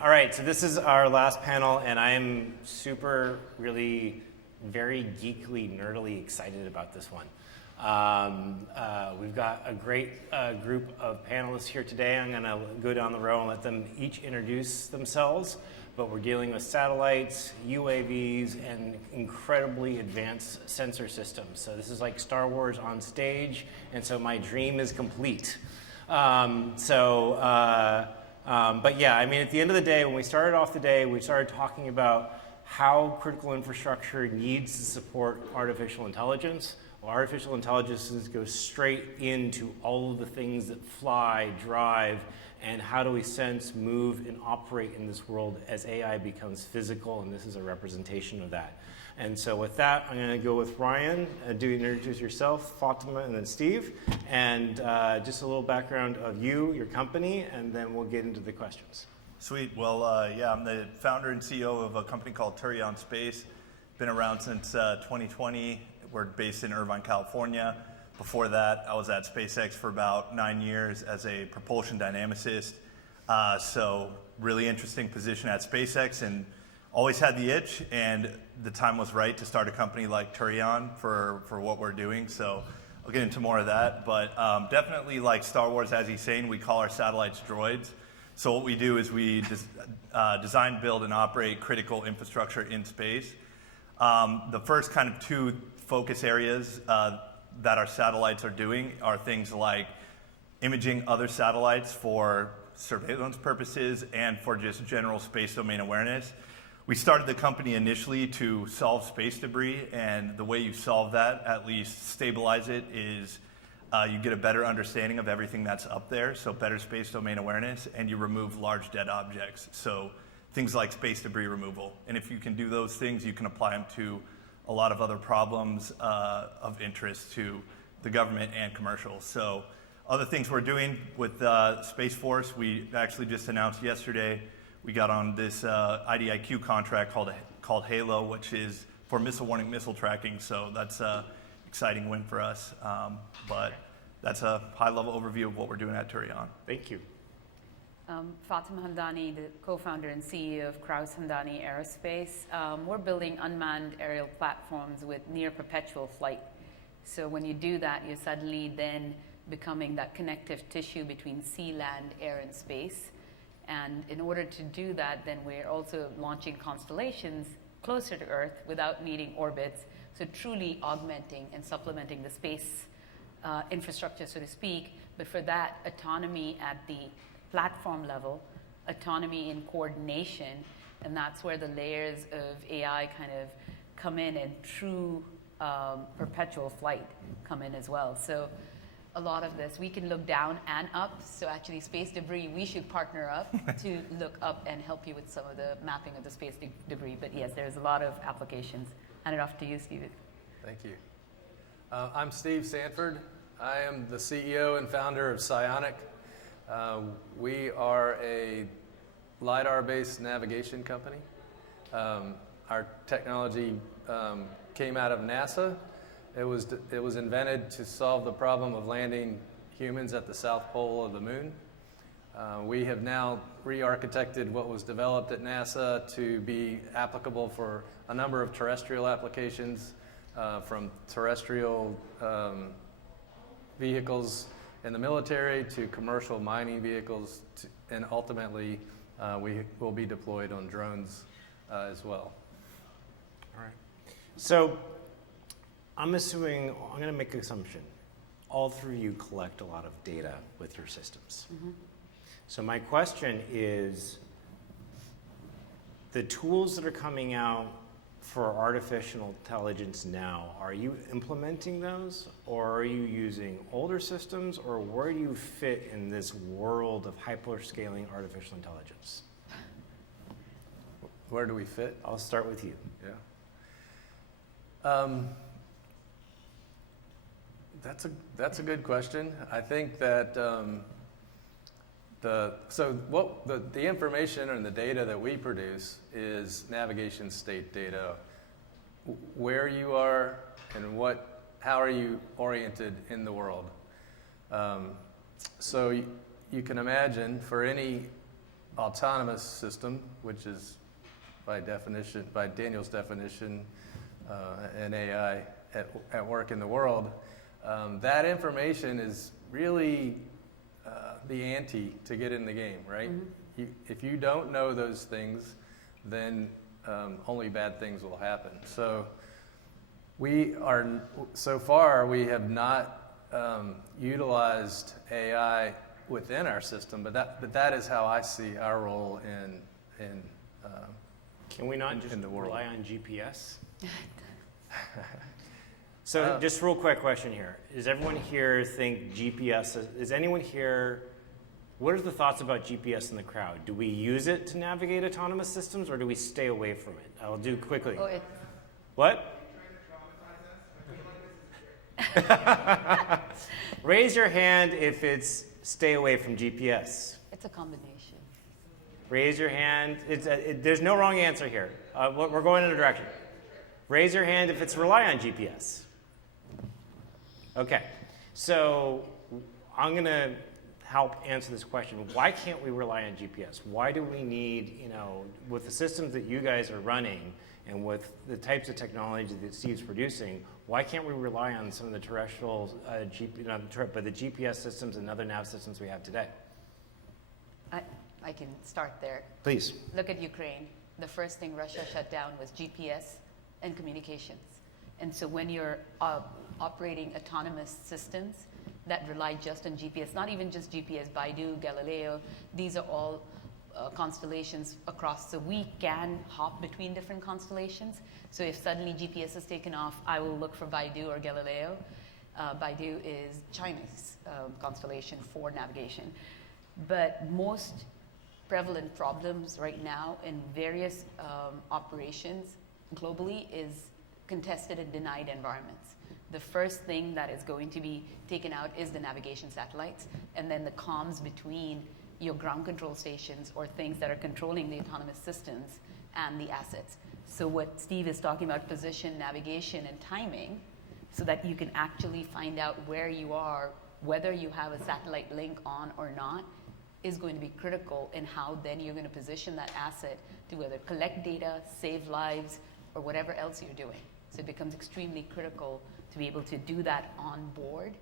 All right, so this is our last panel, and I am really very geekily, nerdily excited about this one. We've got a great group of panelists here today. I'm going to go down the row and let them each introduce themselves, but we're dealing with satellites, UAVs, and incredibly advanced sensor systems. So this is like Star Wars on stage, and so my dream is complete. But yeah, I mean, at the end of the day, when we started off the day, we started talking about how critical infrastructure needs to support artificial intelligence. Well, artificial intelligence goes straight into all of the things that fly, drive, and how do we sense, move, and operate in this world as AI becomes physical, and this is a representation of that. And so with that, I'm going to go with Ryan. Do introduce yourself, Fatima, and then Steve, and just a little background of you, your company, and then we'll get into the questions. Sweet. Well, yeah, I'm the founder and CEO of a company called Turion Space. Been around since 2020. We're based in Irvine, California. Before that, I was at SpaceX for about 9 years as a propulsion dynamicist. So really interesting position at SpaceX, and always had the itch, and the time was right to start a company like Turion for what we're doing. So I'll get into more of that, but definitely like Star Wars, as he's saying, we call our satellites droids. So what we do is we design, build, and operate critical infrastructure in space. The first kind of two focus areas that our satellites are doing are things like imaging other satellites for surveillance purposes and for just general space domain awareness. We started the company initially to solve space debris, and the way you solve that, at least stabilize it, is you get a better understanding of everything that's up there, so better space domain awareness, and you remove large dead objects, so things like space debris removal. And if you can do those things, you can apply them to a lot of other problems of interest to the government and commercial. So other things we're doing with Space Force, we actually just announced yesterday, we got on this IDIQ contract called HALO, which is for missile warning, missile tracking. So that's an exciting win for us. But that's a high-level overview of what we're doing at Turion. Thank you. Fatima Hamdani, the co-founder and CEO of Kraus Hamdani Aerospace. We're building unmanned aerial platforms with near perpetual flight. So when you do that, you're suddenly then becoming that connective tissue between sea, land, air, and space. And in order to do that, then we're also launching constellations closer to Earth without needing orbits, so truly augmenting and supplementing the space infrastructure, so to speak. But for that, autonomy at the platform level, autonomy in coordination, and that's where the layers of AI kind of come in, and true perpetual flight come in as well. So a lot of this, we can look down and up. So actually space debris, we should partner up to look up and help you with some of the mapping of the space debris. But yes, there's a lot of applications. Hand it off to you, Steve. Thank you. I'm Steve Sanford. I am the CEO and founder of Psionic. We are a LiDAR-based navigation company. Our technology came out of NASA. It was invented to solve the problem of landing humans at the South Pole of the Moon. We have now re-architected what was developed at NASA to be applicable for a number of terrestrial applications, from terrestrial vehicles in the military to commercial mining vehicles, and ultimately we will be deployed on drones as well. All right. So I'm assuming, I'm going to make an assumption. All three of you collect a lot of data with your systems. Mm-hmm. So my question is, the tools that are coming out for artificial intelligence now, are you implementing those, or are you using older systems, or where do you fit in this world of hyperscaling artificial intelligence? Where do we fit? I'll start with you. Yeah. That's a good question. I think that the information and the data that we produce is navigation state data, where you are and how are you oriented in the world. So you can imagine for any autonomous system, which is by definition, by Daniel's definition, an AI at work in the world, that information is really the ante to get in the game, right? If you don't know those things, then only bad things will happen. So so far we have not utilized AI within our system, but that is how I see our role in Can we not just in the world. rely on GPS? So just real quick question here. Does everyone here think GPS, is anyone here, what are the thoughts about GPS in the crowd? Do we use it to navigate autonomous systems or do we stay away from it? I'll do quickly. Oh, What? Raise your hand if it's stay away from GPS. it's a combination. Raise your hand. There's no wrong answer here. We're going in a direction. Raise your hand if it's rely on GPS. Okay, so I'm going to help answer this question. Why can't we rely on GPS? Why do we need, with the systems that you guys are running and with the types of technology that Steve's producing, why can't we rely on some of the terrestrial, but the GPS systems and other nav systems we have today? I can start there. Please. Look at Ukraine. The first thing Russia shut down was GPS and communications. And so when you're operating autonomous systems that rely just on GPS, not even just GPS, Baidu, Galileo, these are all constellations across. So we can hop between different constellations. So if suddenly GPS is taken off, I will look for Baidu or Galileo. Baidu is China's constellation for navigation. But most prevalent problems right now in various operations globally is contested and denied environments. The first thing that is going to be taken out is the navigation satellites, and then the comms between your ground control stations or things that are controlling the autonomous systems and the assets. So what Steve is talking about, position, navigation, and timing, so that you can actually find out where you are, whether you have a satellite link on or not, is going to be critical in how then you're going to position that asset to whether collect data, save lives, or whatever else you're doing. So it becomes extremely critical to be able to do that on board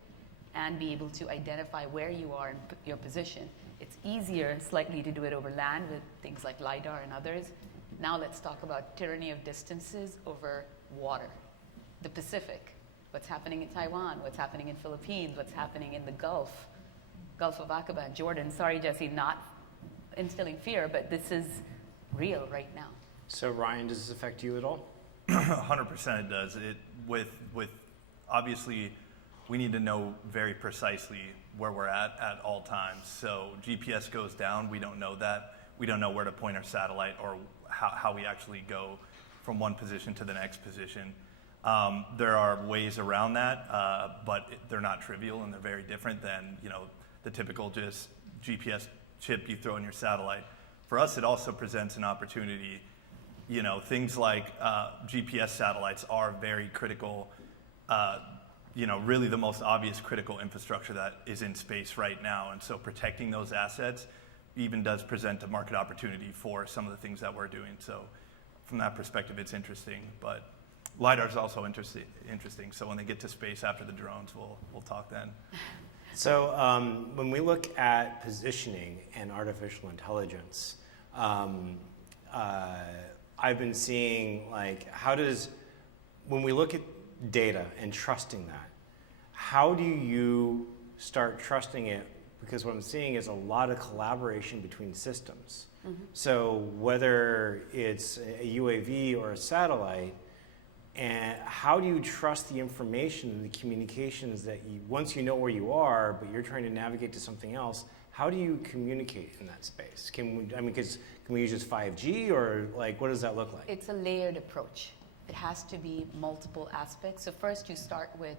and be able to identify where you are in your position. It's easier slightly to do it over land with things like LiDAR and others. Now let's talk about tyranny of distances over water. The Pacific, what's happening in Taiwan, what's happening in Philippines, what's happening in the Gulf of Aqaba, Jordan. Sorry, Jesse, not instilling fear, but this is real right now. So Ryan, does this affect you at all? 100% it does. With obviously, we need to know very precisely where we're at all times. So GPS goes down, we don't know that. We don't know where to point our satellite or how we actually go from one position to the next position. There are ways around that, but they're not trivial and they're very different than the typical just GPS chip you throw in your satellite. For us, it also presents an opportunity. Things like GPS satellites are very critical, really the most obvious critical infrastructure that is in space right now. And so protecting those assets even does present a market opportunity for some of the things that we're doing. So from that perspective, it's interesting. But LiDAR is also interesting. So when they get to space after the drones, we'll talk then. So when we look at positioning and artificial intelligence, I've been seeing when we look at data and trusting that, how do you start trusting it? Because what I'm seeing is a lot of collaboration between systems. Mm-hmm. So whether it's a UAV or a satellite, and how do you trust the information and the communications that once you know where you are, but you're trying to navigate to something else, how do you communicate in that space? Can we use just 5G or what does that look like? It's a layered approach. It has to be multiple aspects. So first you start with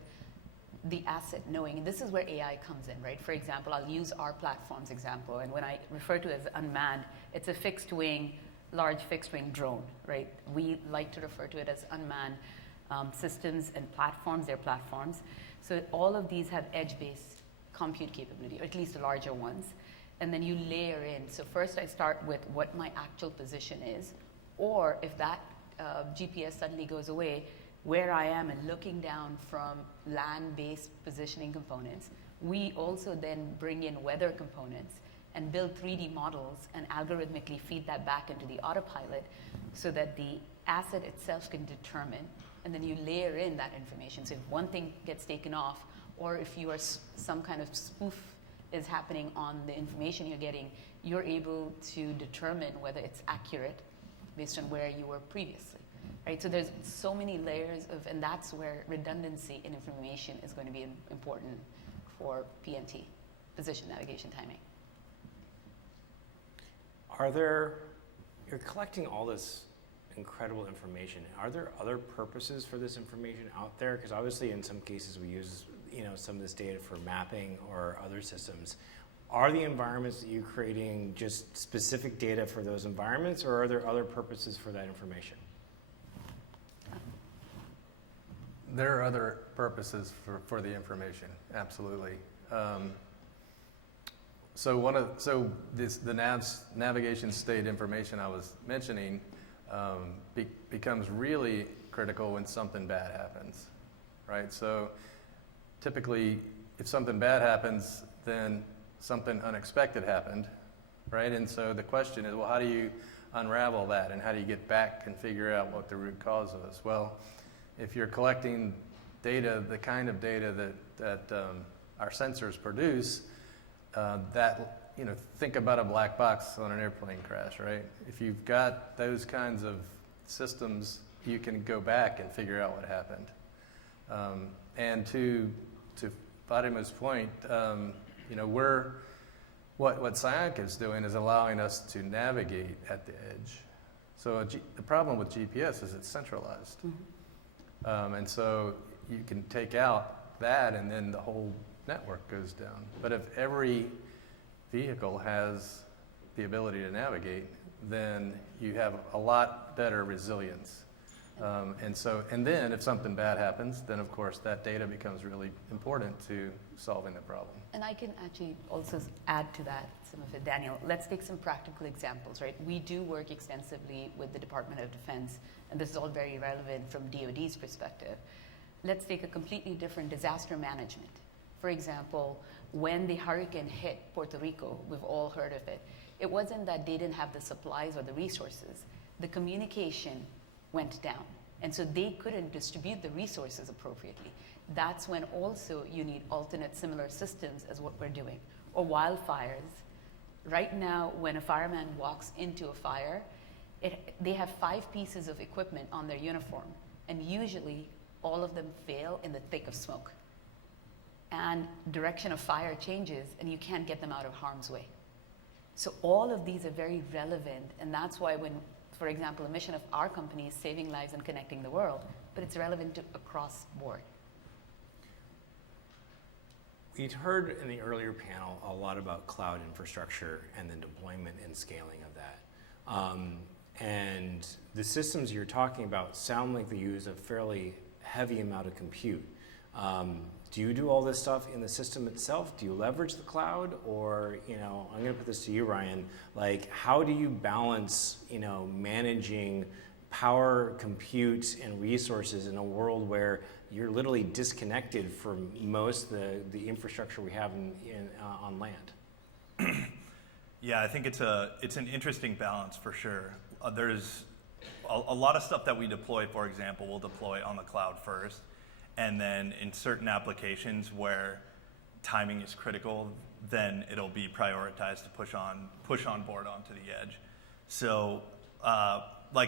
the asset knowing, and this is where AI comes in, right? For example, I'll use our platform's example, and when I refer to it as unmanned, it's a large fixed wing drone, right? We like to refer to it as unmanned systems and platforms. They're platforms. So all of these have edge-based compute capability, or at least the larger ones. and then you layer in. So first I start with what my actual position is, or if that GPS suddenly goes away, where I am and looking down from land-based positioning components. We also then bring in weather components and build 3D models and algorithmically feed that back into the autopilot so that the asset itself can determine, and then you layer in that information. So if one thing gets taken off, or if you are some kind of spoof is happening on the information you're getting, you're able to determine whether it's accurate based on where you were previously. Right? So there's so many layers of, and that's where redundancy in information is going to be important for PNT, position, navigation, timing. You're collecting all this incredible information. Are there other purposes for this information out there? Because obviously in some cases we use some of this data for mapping or other systems. Are the environments that you're creating just specific data for those environments, or are there other purposes for that information? There are other purposes for the information, absolutely. The navigation state information I was mentioning becomes really critical when something bad happens, right? So typically, if something bad happens, then something unexpected happened, right? And so the question is, well, how do you unravel that, and how do you get back and figure out what the root cause was? Well, if you're collecting data, the kind of data that our sensors produce, think about a black box on an airplane crash, right? If you've got those kinds of systems, you can go back and figure out what happened. And to Fatima's point, what Psionic is doing is allowing us to navigate at the edge. So the problem with GPS is it's centralized. Mm-hmm. And so you can take out that and then the whole network goes down. But if every vehicle has the ability to navigate, then you have a lot better resilience. And then if something bad happens, then of course that data becomes really important to solving the problem. And I can actually also add to that some of it, Daniel. Let's take some practical examples, right? We do work extensively with the Department of Defense, and this is all very relevant from DoD's perspective. Let's take a completely different disaster management. For example, when the hurricane hit Puerto Rico, we've all heard of it, it wasn't that they didn't have the supplies or the resources. The communication went down, and so they couldn't distribute the resources appropriately. That's when also you need alternate similar systems as what we're doing. Or wildfires. Right now, when a fireman walks into a fire, they have 5 pieces of equipment on their uniform, and usually all of them fail in the thick of smoke. And direction of fire changes, and you can't get them out of harm's way. So all of these are very relevant, and that's why when, for example, a mission of our company is saving lives and connecting the world, but it's relevant to across board. We'd heard in the earlier panel a lot about cloud infrastructure and the deployment and scaling of that. And the systems you're talking about sound like they use a fairly heavy amount of compute. Do you do all this stuff in the system itself? Do you leverage the cloud? Or, I'm going to put this to you, Ryan, like how do you balance, managing power, compute, and resources in a world where you're literally disconnected from most of the infrastructure we have on land? Yeah, I think it's an interesting balance for sure. There's a lot of stuff that we deploy, for example, we'll deploy on the cloud first. And then in certain applications where timing is critical, then it'll be prioritized to push on board onto the edge. So,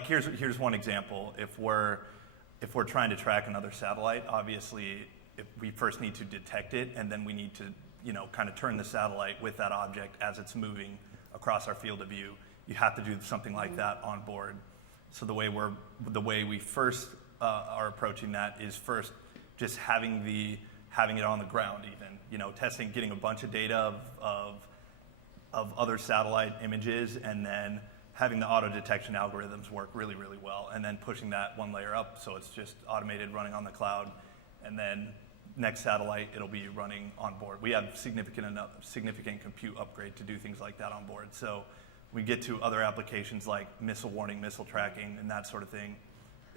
here's one example. If we're trying to track another satellite, obviously, if we first need to detect it, and then we need to, kind of turn the satellite with that object as it's moving across our field of view. You have to do something like that on board. So the way we first are approaching that is first just having it on the ground, even testing, getting a bunch of data of other satellite images, and then having the auto detection algorithms work really, really well, and then pushing that one layer up so it's just automated, running on the cloud, and then next satellite, it'll be running on board. We have significant compute upgrade to do things like that on board. So we get to other applications like missile warning, missile tracking, and that sort of thing.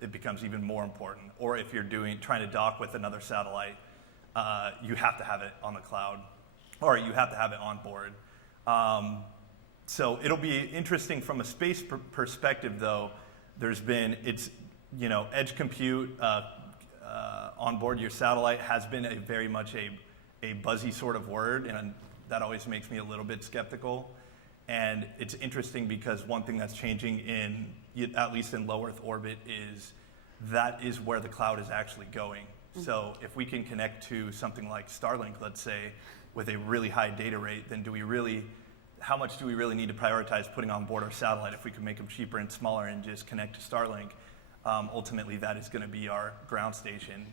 It becomes even more important. Or if you're trying to dock with another satellite, you have to have it on the cloud, or you have to have it on board. So it'll be interesting from a space perspective, though. Edge compute on board your satellite has been very much a buzzy sort of word, and that always makes me a little bit skeptical. And it's interesting because one thing that's changing at least in low Earth orbit, that is where the cloud is actually going. Mm-hmm. So if we can connect to something like Starlink, let's say, with a really high data rate, then how much do we really need to prioritize putting on board our satellite? If we could make them cheaper and smaller and just connect to Starlink, ultimately that is going to be our ground station.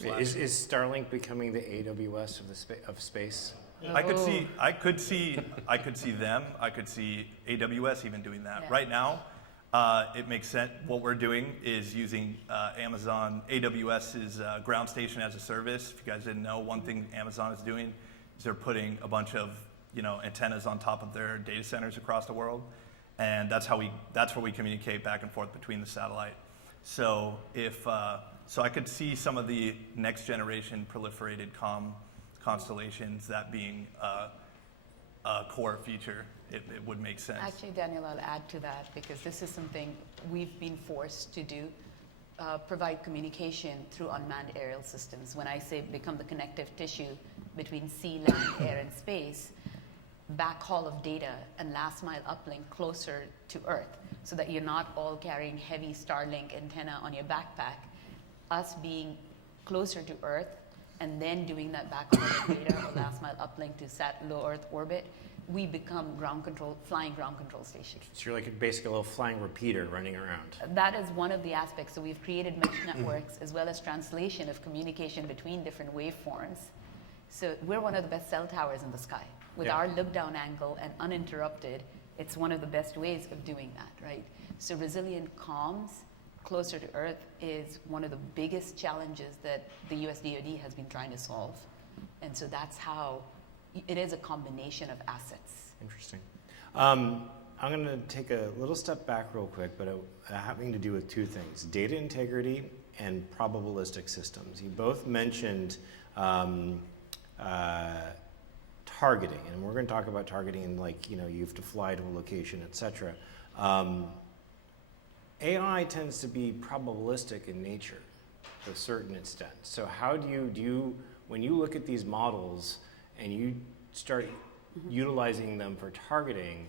Is Starlink becoming the AWS of space? I could see them. I could see AWS even doing that. Yeah. Right now, it makes sense. What we're doing is using Amazon AWS's ground station as a service. If you guys didn't know, one thing Amazon is doing is they're putting a bunch of antennas on top of their data centers across the world, and that's where we communicate back and forth between the satellite. So I could see some of the next generation proliferated constellations, that being a core feature. It would make sense. Actually, Daniel, I'll add to that because this is something we've been forced to do, provide communication through unmanned aerial systems. When I say become the connective tissue between sea, land, air, and space, backhaul of data and last mile uplink closer to Earth so that you're not all carrying heavy Starlink antenna on your backpack. Us being closer to Earth and then doing that backhaul of data or last mile uplink to low Earth orbit, we become flying ground control stations. So you're like basically a little flying repeater running around. That is one of the aspects. So we've created mesh networks as well as translation of communication between different waveforms. So we're one of the best cell towers in the sky. With our look down angle and uninterrupted, it's one of the best ways of doing that, right? So resilient comms closer to Earth is one of the biggest challenges that the US DoD has been trying to solve. And so that's how it is a combination of assets. Interesting. I'm going to take a little step back real quick, but having to do with two things, data integrity and probabilistic systems. You both mentioned targeting, and we're going to talk about targeting like, you have to fly to a location, et cetera. AI tends to be probabilistic in nature to a certain extent. So how do you, when you look at these models and you start utilizing them for targeting,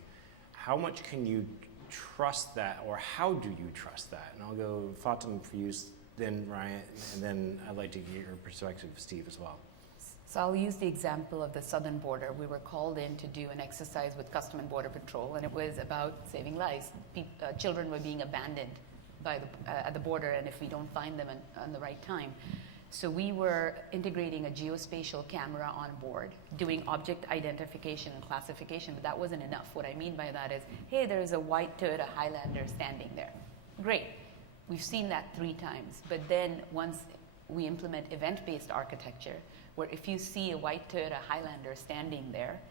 how much can you trust that, or how do you trust that? And I'll go Fatima for you, then Ryan, and then I'd like to get your perspective, Steve, as well. So I'll use the example of the southern border. We were called in to do an exercise with Customs and Border Patrol, and it was about saving lives. Children were being abandoned at the border, and if we don't find them on the right time. So we were integrating a geospatial camera on board, doing object identification and classification, but that wasn't enough. What I mean by that is, hey, there's a white Toyota Highlander standing there. Great. We've seen that 3 times, but then once we implement event-based architecture, where if you see a white Toyota Highlander standing there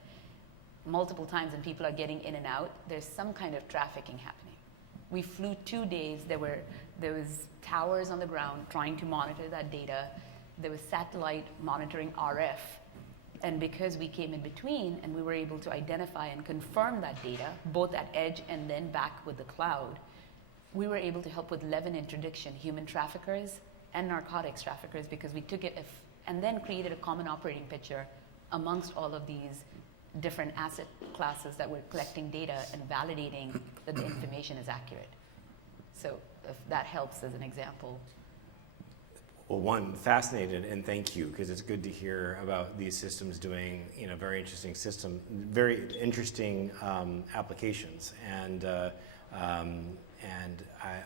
multiple times and people are getting in and out, there's some kind of trafficking happening. We flew 2 days. There was towers on the ground trying to monitor that data. There was satellite monitoring RF. And because we came in between and we were able to identify and confirm that data, both at edge and then back with the cloud, we were able to help with 11 interdiction, human traffickers and narcotics traffickers, because we took it and then created a common operating picture amongst all of these different asset classes that were collecting data and validating that the information is accurate. So if that helps as an example. Well, one, fascinated, and thank you, because it's good to hear about these systems doing, very interesting applications. And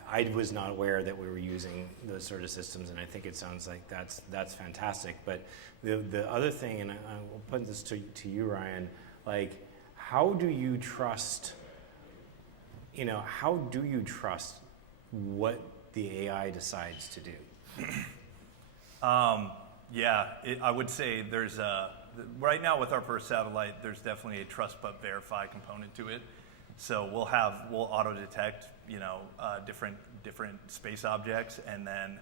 I was not aware that we were using those sort of systems, and I think it sounds like that's fantastic. But the other thing, and I'll put this to you, Ryan, like, how do you trust what the AI decides to do? Yeah, I would say there's right now with our first satellite, there's definitely a trust but verify component to it. So we'll auto detect, different space objects, and then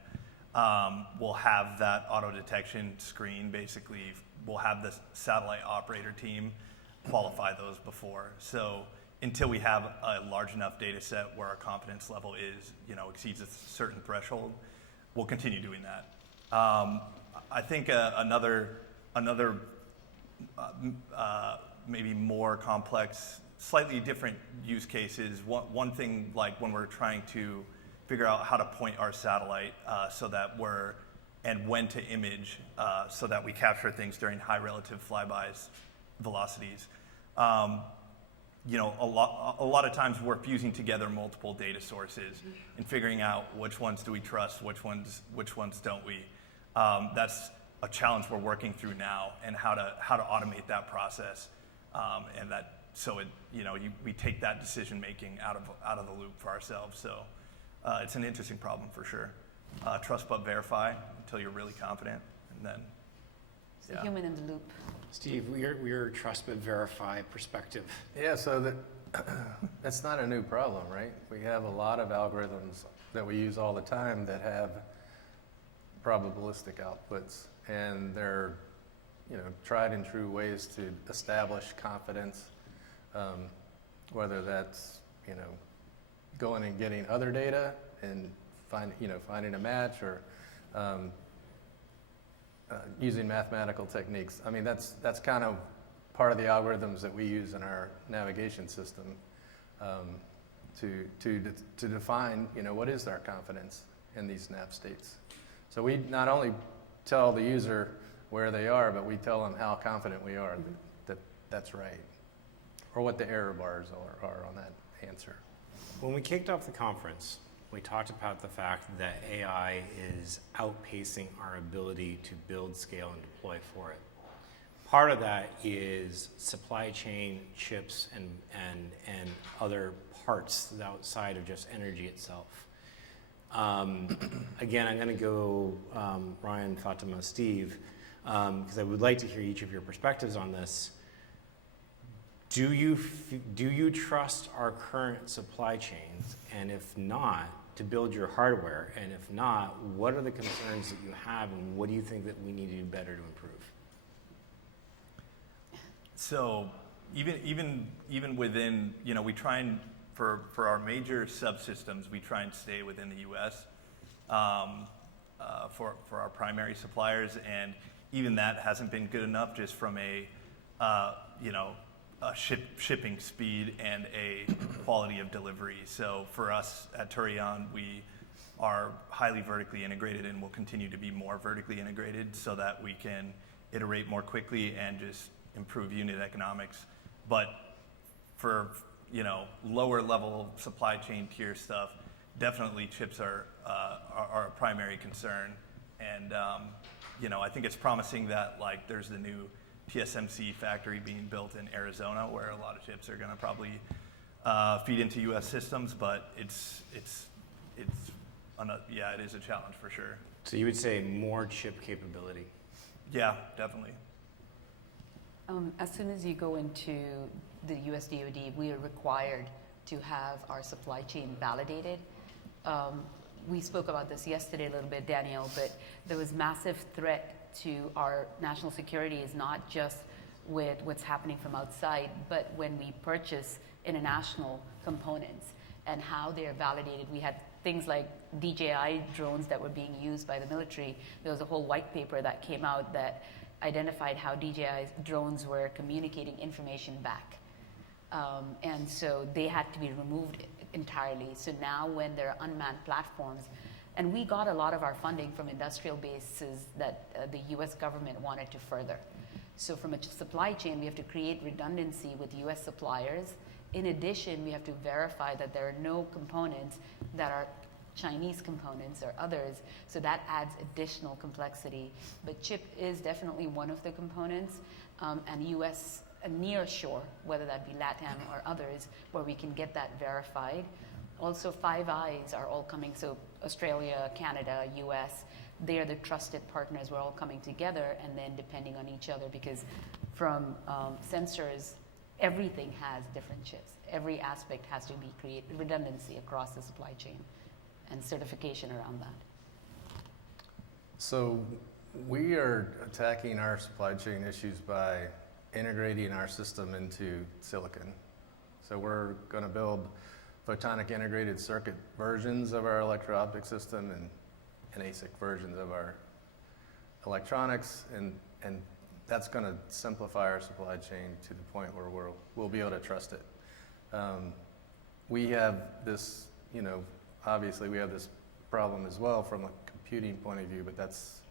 we'll have that auto detection screen. Basically, we'll have the satellite operator team qualify those before. So until we have a large enough data set where our confidence level exceeds a certain threshold, we'll continue doing that. I think another maybe more complex, slightly different use cases. One thing, like when we're trying to figure out how to point our satellite and when to image so that we capture things during high relative flybys velocities. A lot of times we're fusing together multiple data sources and figuring out which ones do we trust, which ones don't we. That's a challenge we're working through now, and how to automate that process, and that we take that decision making out of the loop for ourselves. So it's an interesting problem for sure. Trust but verify until you're really confident, and then the human in the loop. Steve, your trust but verify perspective. Yeah, so that's not a new problem, right? We have a lot of algorithms that we use all the time that have probabilistic outputs, and they're tried and true ways to establish confidence, whether that's going and getting other data and finding a match, or using mathematical techniques. I mean, that's kind of part of the algorithms that we use in our navigation system, to define what is our confidence in these nav states. So we not only tell the user where they are, but we tell them how confident we are that that's right, or what the error bars are on that answer. When we kicked off the conference, we talked about the fact that AI is outpacing our ability to build, scale, and deploy for it. Part of that is supply chain, chips, and other parts outside of just energy itself. Again, I'm going to go Ryan, Fatima, Steve, because I would like to hear each of your perspectives on this. Do you trust our current supply chains? And if not, to build your hardware? And if not, what are the concerns that you have, and what do you think that we need to do better to improve? So even within, we try and for our major subsystems, we try and stay within the U.S. For our primary suppliers, and even that hasn't been good enough, just from a shipping speed and a quality of delivery. So for us at Turion, we are highly vertically integrated and will continue to be more vertically integrated so that we can iterate more quickly and just improve unit economics. But for lower level supply chain tier stuff, definitely chips are a primary concern. And I think it's promising that there's the new TSMC factory being built in Arizona, where a lot of chips are going to probably feed into U.S. systems, but it is a challenge for sure. So you would say more chip capability? Yeah, definitely. As soon as you go into the US DoD, we are required to have our supply chain validated. We spoke about this yesterday a little bit, Daniel, but there was massive threat to our national security is not just with what's happening from outside, but when we purchase international components and how they're validated. We had things like DJI drones that were being used by the military. There was a whole white paper that came out that identified how DJI drones were communicating information back. And so they had to be removed entirely. So now when there are unmanned platforms, and we got a lot of our funding from industrial bases that the US government wanted to further. So from a supply chain, we have to create redundancy with US suppliers. In addition, we have to verify that there are no components that are Chinese components or others, so that adds additional complexity. But chip is definitely one of the components, and US near shore, whether that be LATAM or others, where we can get that verified. Also, Five Eyes are all coming. So Australia, Canada, US, they are the trusted partners. We're all coming together and then depending on each other, because from sensors, everything has different chips. Every aspect has to be created, redundancy across the supply chain and certification around that. So we are attacking our supply chain issues by integrating our system into silicon. So we're going to build photonic integrated circuit versions of our electro-optic system and ASIC versions of our electronics, and that's going to simplify our supply chain to the point where we'll be able to trust it. We have this, obviously we have this problem as well from a computing point of view, but that's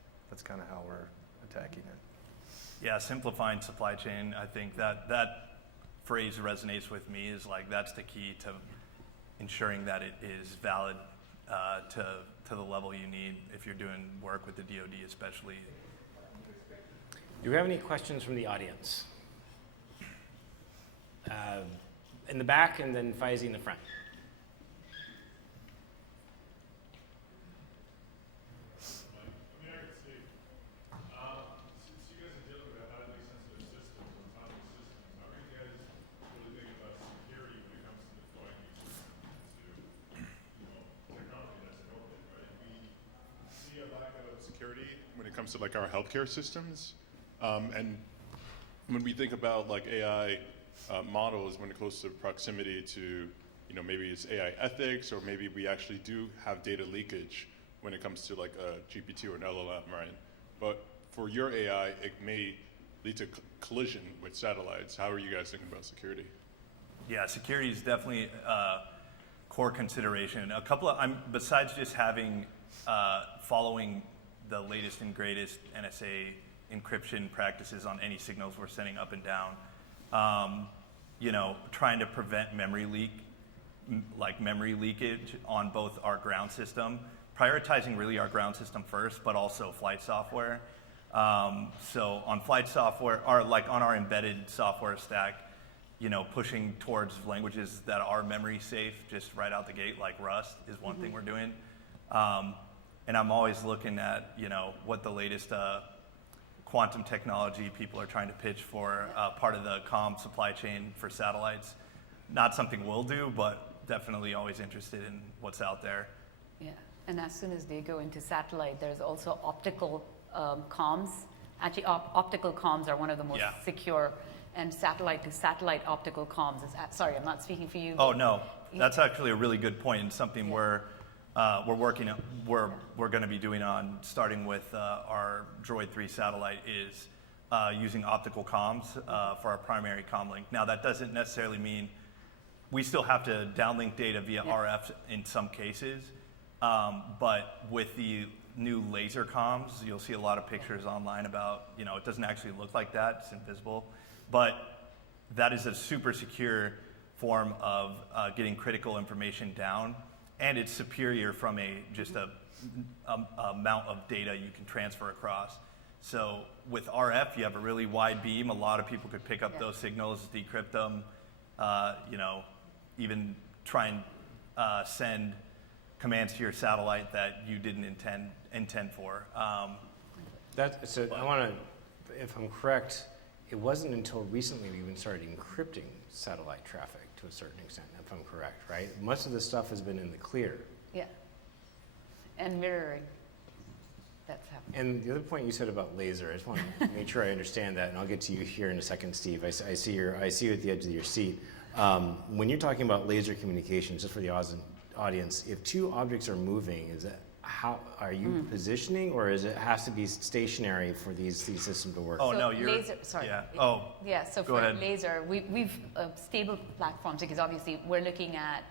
kind of how we're attacking it. Yeah, simplifying supply chain, I think that phrase resonates with me, is like that's the key to ensuring that it is valid to the level you need if you're doing work with the DoD especially. Do we have any questions from the audience? In the back, and then Faizi in the front. When it comes to like our healthcare systems, and when we think about like AI models, when it comes to proximity to, maybe it's AI ethics, or maybe we actually do have data leakage when it comes to like a GPT or an LLM, right? But for your AI, it may lead to collision with satellites. How are you guys thinking about security? Yeah, security is definitely a core consideration. Besides just having, following the latest and greatest NSA encryption practices on any signals we're sending up and down, trying to prevent memory leakage on both our ground system, prioritizing really our ground system first, but also flight software. So on flight software, on our embedded software stack, pushing towards languages that are memory safe just right out the gate, like Rust is one thing we're doing. And I'm always looking at, what the latest quantum technology people are trying to pitch for part of the comm supply chain for satellites. Not something we'll do, but definitely always interested in what's out there. Yeah, and as soon as they go into satellite, there's also optical comms. Actually, optical comms are one of the most secure, and satellite-to-satellite optical comms is, sorry, I'm not speaking for you. Oh, no, that's actually a really good point, and something we're going to be doing on, starting with our Droid 3 satellite, is using optical comms for our primary comm link. Now, that doesn't necessarily mean we still have to downlink data via RF in some cases, but with the new laser comms, you'll see a lot of pictures online about, it doesn't actually look like that, it's invisible, but that is a super secure form of getting critical information down. And it's superior from just a amount of data you can transfer across. So with RF, you have a really wide beam. A lot of people could pick up those signals, decrypt them, even try and send commands to your satellite that you didn't intend for. So I want to, if I'm correct, it wasn't until recently we even started encrypting satellite traffic to a certain extent, if I'm correct, right? Most of this stuff has been in the clear. Yeah, and mirroring. That's happening. And the other point you said about laser, I just want to make sure I understand that, and I'll get to you here in a second, Steve. I see you at the edge of your seat. When you're talking about laser communications, just for the audience, if two objects are moving, how are you positioning, or has to be stationary for these systems to work? Oh, so no, you're... laser, sorry. Yeah. Oh, yeah, so go for ahead. laser, we've stable platforms, because obviously we're looking at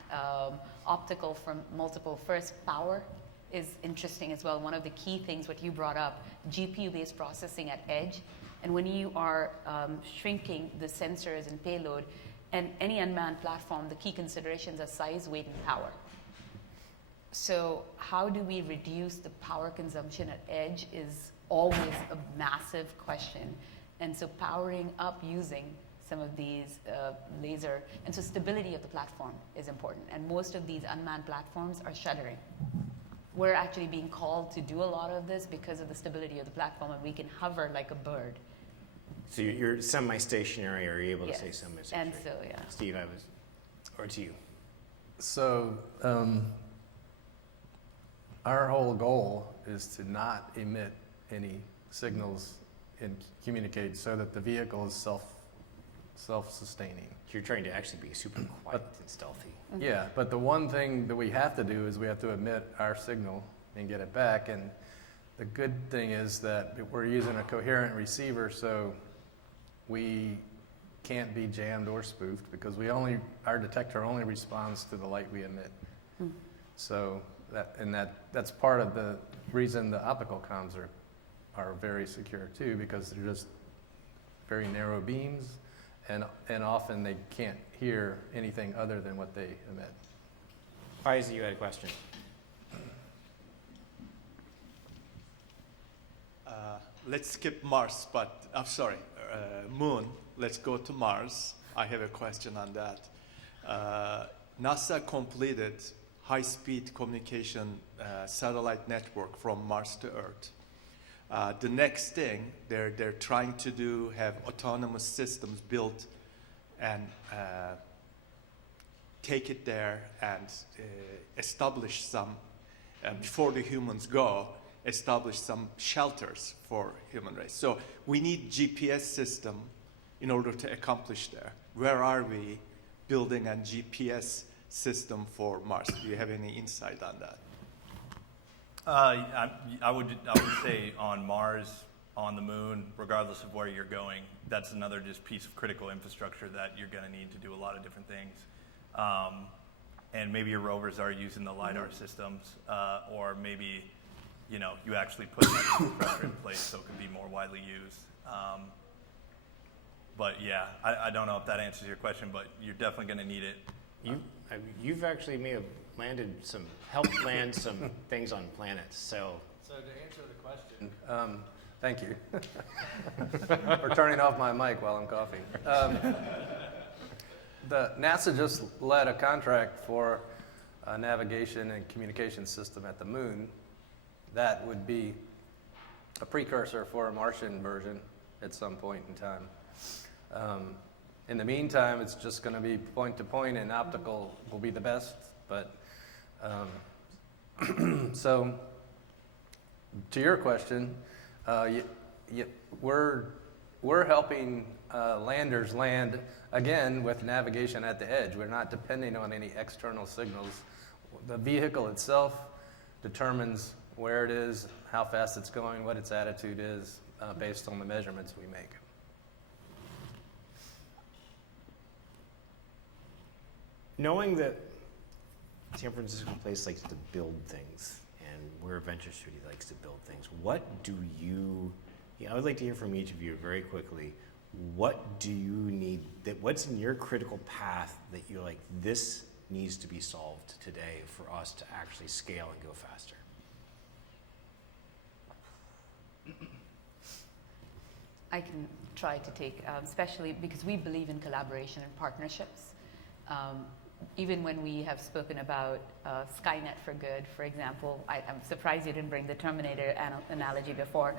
optical from multiple. First, power is interesting as well. One of the key things, what you brought up, GPU-based processing at edge. And when you are shrinking the sensors and payload, and any unmanned platform, the key considerations are size, weight, and power. So how do we reduce the power consumption at edge is always a massive question. And so powering up using some of these laser. And so stability of the platform is important. And most of these unmanned platforms are shuttering. We're actually being called to do a lot of this because of the stability of the platform, and we can hover like a bird. So you're semi-stationary, or are you able to say Yes. semi-stationary? And so, yeah. Steve, or to you. So our whole goal is to not emit any signals and communicate so that the vehicle is self-sustaining. You're trying to actually be super quiet and stealthy. Yeah, but the one thing that we have to do is we have to emit our signal and get it back. And the good thing is that we're using a coherent receiver, so we can't be jammed or spoofed because our detector only responds to the light we emit. So that's part of the reason the optical comms are very secure too, because they're just very narrow beams, and often they can't hear anything other than what they emit. Faiza, you had a question. Let's skip Mars, but I'm sorry, Moon. Let's go to Mars. I have a question on that. NASA completed high-speed communication satellite network from Mars to Earth. The next thing they're trying to have autonomous systems built and take it there and establish some, before the humans go, establish some shelters for human race. So we need GPS system in order to accomplish there. Where are we building a GPS system for Mars? Do you have any insight on that? I would say on Mars, on the moon, regardless of where you're going, that's another just piece of critical infrastructure that you're going to need to do a lot of different things. And maybe your rovers are using the LiDAR systems, or maybe you actually put that infrastructure in place so it can be more widely used. But yeah, I don't know if that answers your question, but you're definitely going to need it. You've actually may have helped land some things on planets. So to answer the question, thank you for turning off my mic while I'm coughing. The NASA just led a contract for a navigation and communication system at the moon. That would be a precursor for a Martian version at some point in time. In the meantime, it's just going to be point-to-point, and optical will be the best. But so, to your question, we're helping landers land again with navigation at the edge. We're not depending on any external signals. The vehicle itself determines where it is, how fast it's going, what its attitude is, based on the measurements we make. knowing that San Francisco Place likes to build things, and we're a venture studio that likes to build things, what do you, I would like to hear from each of you very quickly, what do you need, what's in your critical path that you're like, this needs to be solved today for us to actually scale and go faster? I can try to take, especially because we believe in collaboration and partnerships. Even when we have spoken about Skynet for Good, for example, I'm surprised you didn't bring the Terminator analogy before.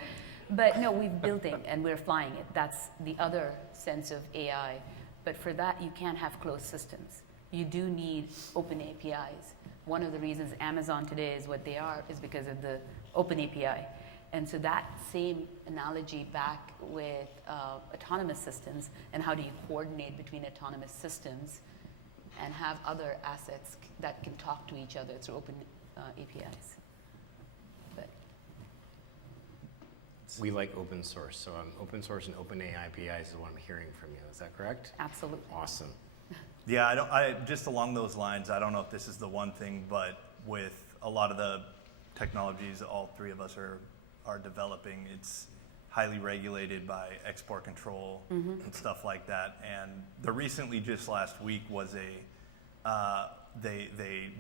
But no, we've built it and we're flying it. That's the other sense of AI. But for that, you can't have closed systems. You do need open APIs. One of the reasons Amazon today is what they are is because of the open API. And so that same analogy back with autonomous systems and how do you coordinate between autonomous systems and have other assets that can talk to each other through open APIs. But we like open source, so open source and open APIs is what I'm hearing from you. Is that correct? absolutely. Awesome. Yeah, I just along those lines, I don't know if this is the one thing, but with a lot of the technologies all three of us are developing, it's highly regulated by export control and stuff like that. And the recently, just last week, was they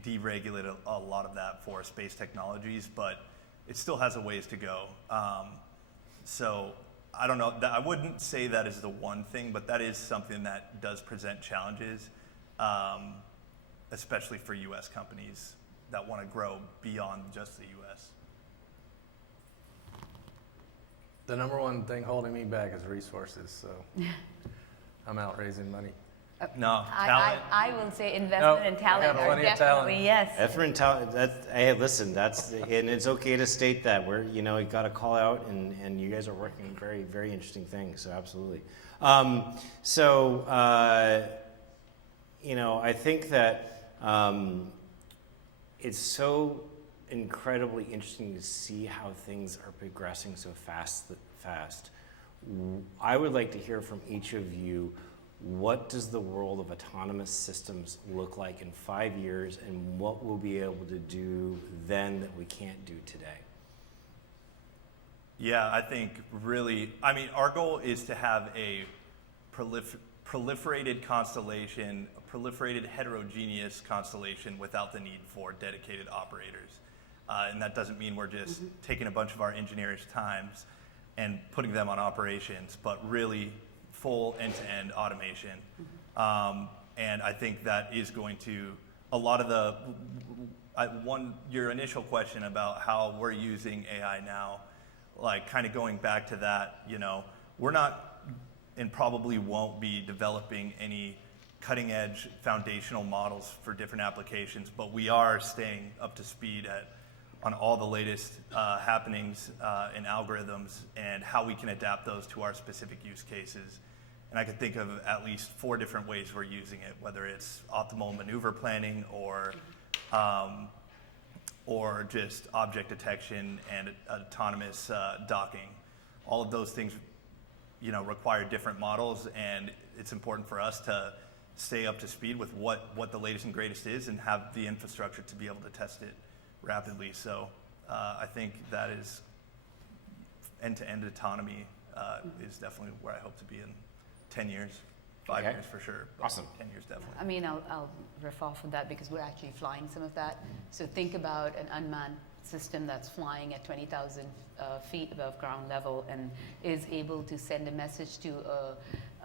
deregulated a lot of that for space technologies, but it still has a ways to go. So I don't know. I wouldn't say that is the one thing, but that is something that does present challenges, especially for U.S. companies that want to grow beyond just the U.S. The number one thing holding me back is resources, so I'm out raising money. No, talent. I will say investment and I talent got are plenty of talent. definitely, yes. Effort and talent. Hey, listen. And it's okay to state that. You got to call out, and you guys are working on very, very interesting things. So absolutely. I think that it's so incredibly interesting to see how things are progressing so fast. I would like to hear from each of you. What does the world of autonomous systems look like in 5 years, and what we'll be able to do then that we can't do today? Yeah, I think really, our goal is to have a proliferated constellation, a proliferated heterogeneous constellation without the need for dedicated operators. And that doesn't mean we're just taking a bunch of our engineers' times and putting them on operations, but really full end-to-end automation. And I think that is going to, a lot of your initial question about how we're using AI now, like kind of going back to that, we're not and probably won't be developing any cutting edge foundational models for different applications, but we are staying up to speed on all the latest happenings in algorithms and how we can adapt those to our specific use cases. And I could think of at least 4 different ways we're using it, whether it's optimal maneuver planning or just object detection and autonomous docking. All of those things, require different models, and it's important for us to stay up to speed with what the latest and greatest is and have the infrastructure to be able to test it rapidly. So I think that is end-to-end autonomy is definitely where I hope to be in 10 years, 5 years for sure. But Awesome. 10 years definitely. I'll riff off of that because we're actually flying some of that. So think about an unmanned system that's flying at 20,000 feet above ground level and is able to send a message to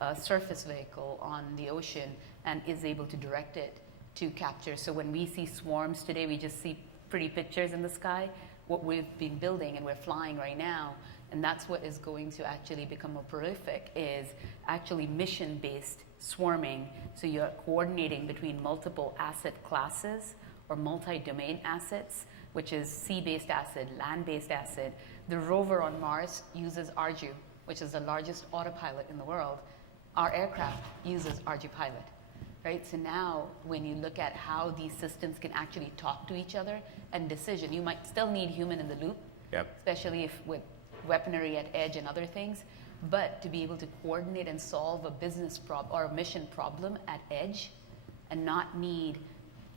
a surface vehicle on the ocean and is able to direct it to capture. So when we see swarms today, we just see pretty pictures in the sky. What we've been building and we're flying right now, and that's what is going to actually become more prolific, is actually mission-based swarming. So you're coordinating between multiple asset classes or multi-domain assets, which is sea-based asset, land-based asset. The rover on Mars uses Arju, which is the largest autopilot in the world. Our aircraft uses Arju Pilot, right? So now when you look at how these systems can actually talk to each other and decision, you might still need human in the loop, especially if with weaponry at edge and other things, but to be able to coordinate and solve a business problem or a mission problem at edge and not need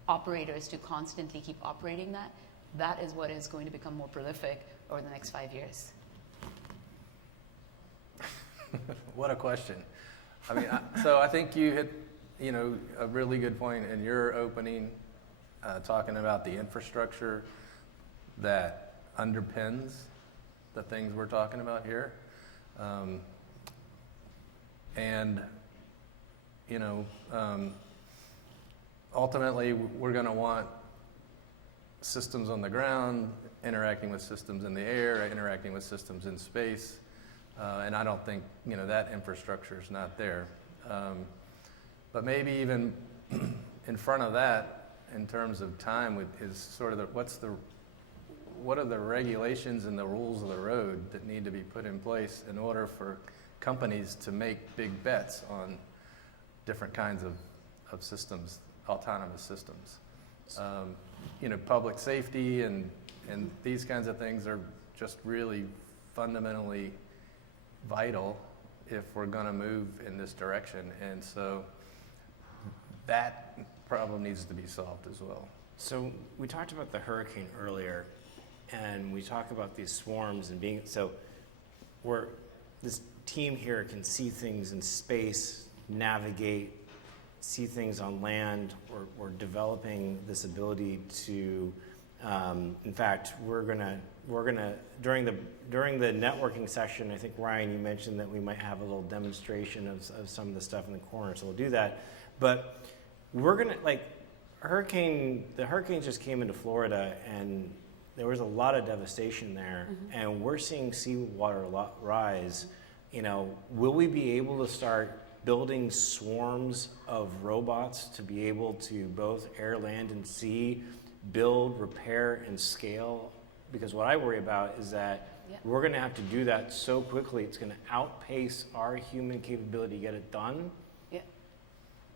operators to constantly keep operating that is what is going to become more prolific over the next 5 years. What a question. So I think you hit, a really good point in your opening, talking about the infrastructure that underpins the things we're talking about here. Ultimately, we're going to want systems on the ground interacting with systems in the air, interacting with systems in space. And I don't think, that infrastructure is not there. But maybe even in front of that, in terms of time, is sort of what are the regulations and the rules of the road that need to be put in place in order for companies to make big bets on different kinds of systems, autonomous systems. Public safety and these kinds of things are just really fundamentally vital if we're going to move in this direction. And so that problem needs to be solved as well. So we talked about the hurricane earlier, and we talk about these swarms and this team here can see things in space, navigate, see things on land. We're developing this ability to In fact, we're gonna during the networking session, I think Ryan, you mentioned that we might have a little demonstration of some of the stuff in the corner, so we'll do that. But we're gonna the hurricanes just came into Florida, and there was a lot of devastation there, and we're seeing seawater rise. Will we be able to start building swarms of robots to be able to both air, land, and sea build, repair, and scale? Because what I worry about is that we're going to have to do that so quickly, it's going to outpace our human capability to get it done. Yeah.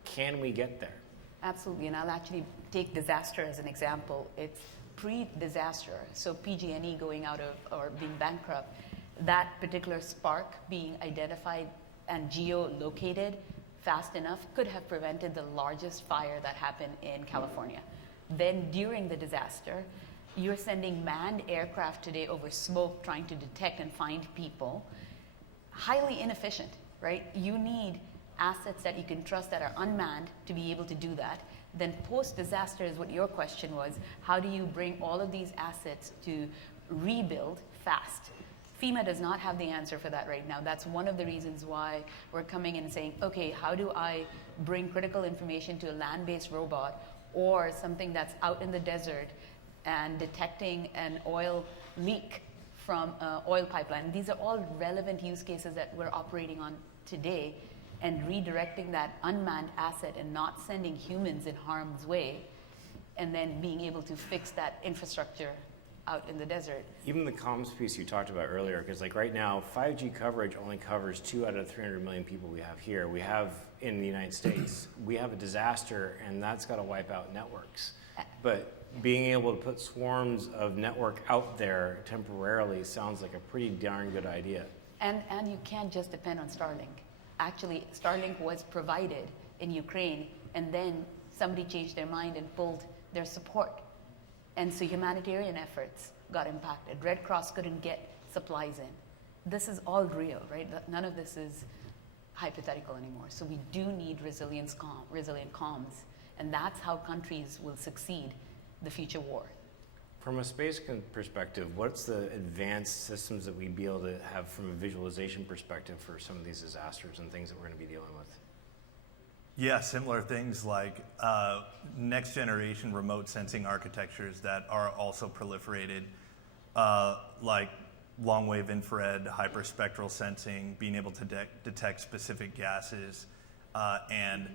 Can we get there? Absolutely, and I'll actually take disaster as an example. It's pre-disaster, so PG&E going out of or being bankrupt, that particular spark being identified and geo-located fast enough could have prevented the largest fire that happened in California. Then during the disaster, you're sending manned aircraft today over smoke trying to detect and find people. Highly inefficient, right? You need assets that you can trust that are unmanned to be able to do that. Then post-disaster is what your question was. How do you bring all of these assets to rebuild fast? FEMA does not have the answer for that right now. That's one of the reasons why we're coming in and saying, okay, how do I bring critical information to a land-based robot or something that's out in the desert and detecting an oil leak from an oil pipeline? These are all relevant use cases that we're operating on today, and redirecting that unmanned asset and not sending humans in harm's way, and then being able to fix that infrastructure out in the desert. Even the comms piece you talked about earlier, because right now 5G coverage only covers 2 out of 300 million people we have here. We have in the United States, we have a disaster, and that's got to wipe out networks. But being able to put swarms of network out there temporarily sounds like a pretty darn good idea. And you can't just depend on Starlink. Actually, Starlink was provided in Ukraine, and then somebody changed their mind and pulled their support. And so humanitarian efforts got impacted. Red Cross couldn't get supplies in. This is all real, right? None of this is hypothetical anymore. So we do need resilient comms, and that's how countries will succeed the future war. From a space perspective, what's the advanced systems that we'd be able to have from a visualization perspective for some of these disasters and things that we're going to be dealing with? Yeah, similar things like next generation remote sensing architectures that are also proliferated, like long wave infrared, hyperspectral sensing, being able to detect specific gases. And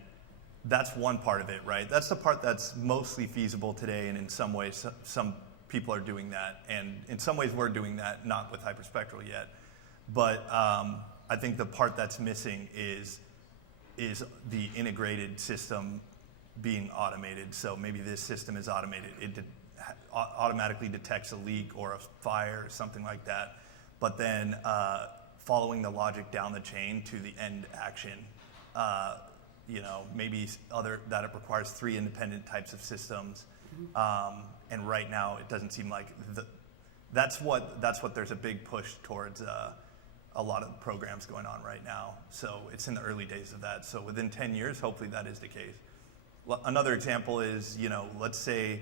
that's one part of it, right? That's the part that's mostly feasible today, and in some ways, some people are doing that. And in some ways, we're doing that, not with hyperspectral yet. But I think the part that's missing is the integrated system being automated. So maybe this system is automated. It automatically detects a leak or a fire or something like that. But then following the logic down the chain to the end action, maybe that it requires 3 independent types of systems. And right now, it doesn't seem like that's what there's a big push towards. A lot of programs going on right now. So it's in the early days of that. So within 10 years, hopefully that is the case. Another example is, let's say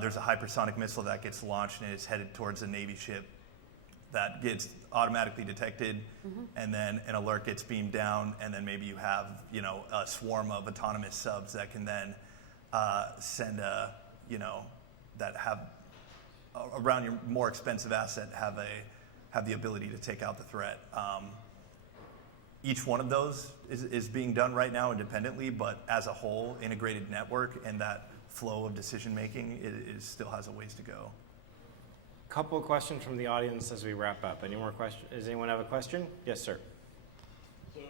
there's a hypersonic missile that gets launched and is headed towards a Navy ship that gets automatically detected, and then an alert gets beamed down, and then maybe you have, a swarm of autonomous subs that can then send that have around your more expensive asset have the ability to take out the threat. Each one of those is being done right now independently, but as a whole, integrated network and that flow of decision making still has a ways to go. Couple of questions from the audience as we wrap up. Any more questions? Does anyone have a question? Yes, sir. So,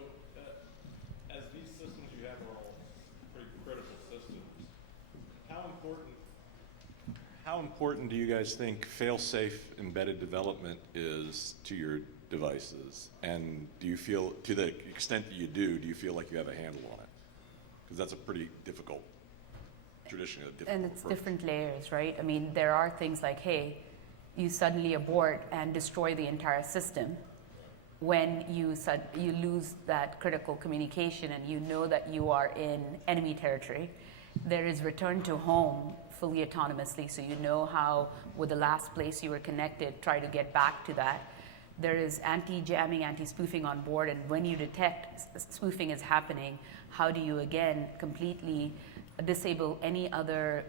as these systems you have are all pretty critical systems, how important do you guys think fail-safe embedded development is to your devices? And do you feel, to the extent that you do you feel like you have a handle on it? Because that's a pretty difficult, traditionally a difficult And it's approach. different layers, right? I mean, there are things like, hey, you suddenly abort and destroy the entire system when you lose that critical communication and you know that you are in enemy territory. There is return to home fully autonomously, so you know how, with the last place you were connected, try to get back to that. There is anti-jamming, anti-spoofing on board, and when you detect spoofing is happening, how do you again completely disable any other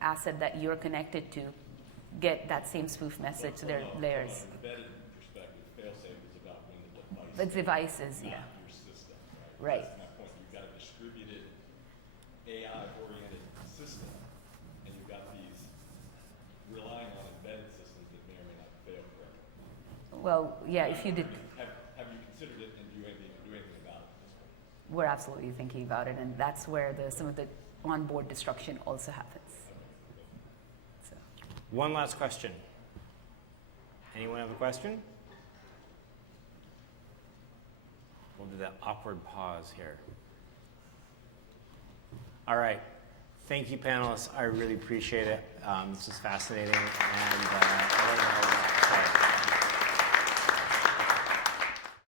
asset that you're connected to, get that same spoof message? So there are layers. From an embedded perspective, fail-safe is about when the The devices, not yeah. your system, Right. That's my point. You've got a distributed AI-oriented system, and you've got these relying on embedded systems that may or may not fail correctly. Well, yeah, if you did, Have you considered it and do anything about it at this point? we're absolutely thinking about it, and that's where some of the onboard destruction also happens. So. One last question. Anyone have a question? We'll do that awkward pause here. All right. Thank you, panelists. I really appreciate it. This was fascinating, and I learned a whole lot. So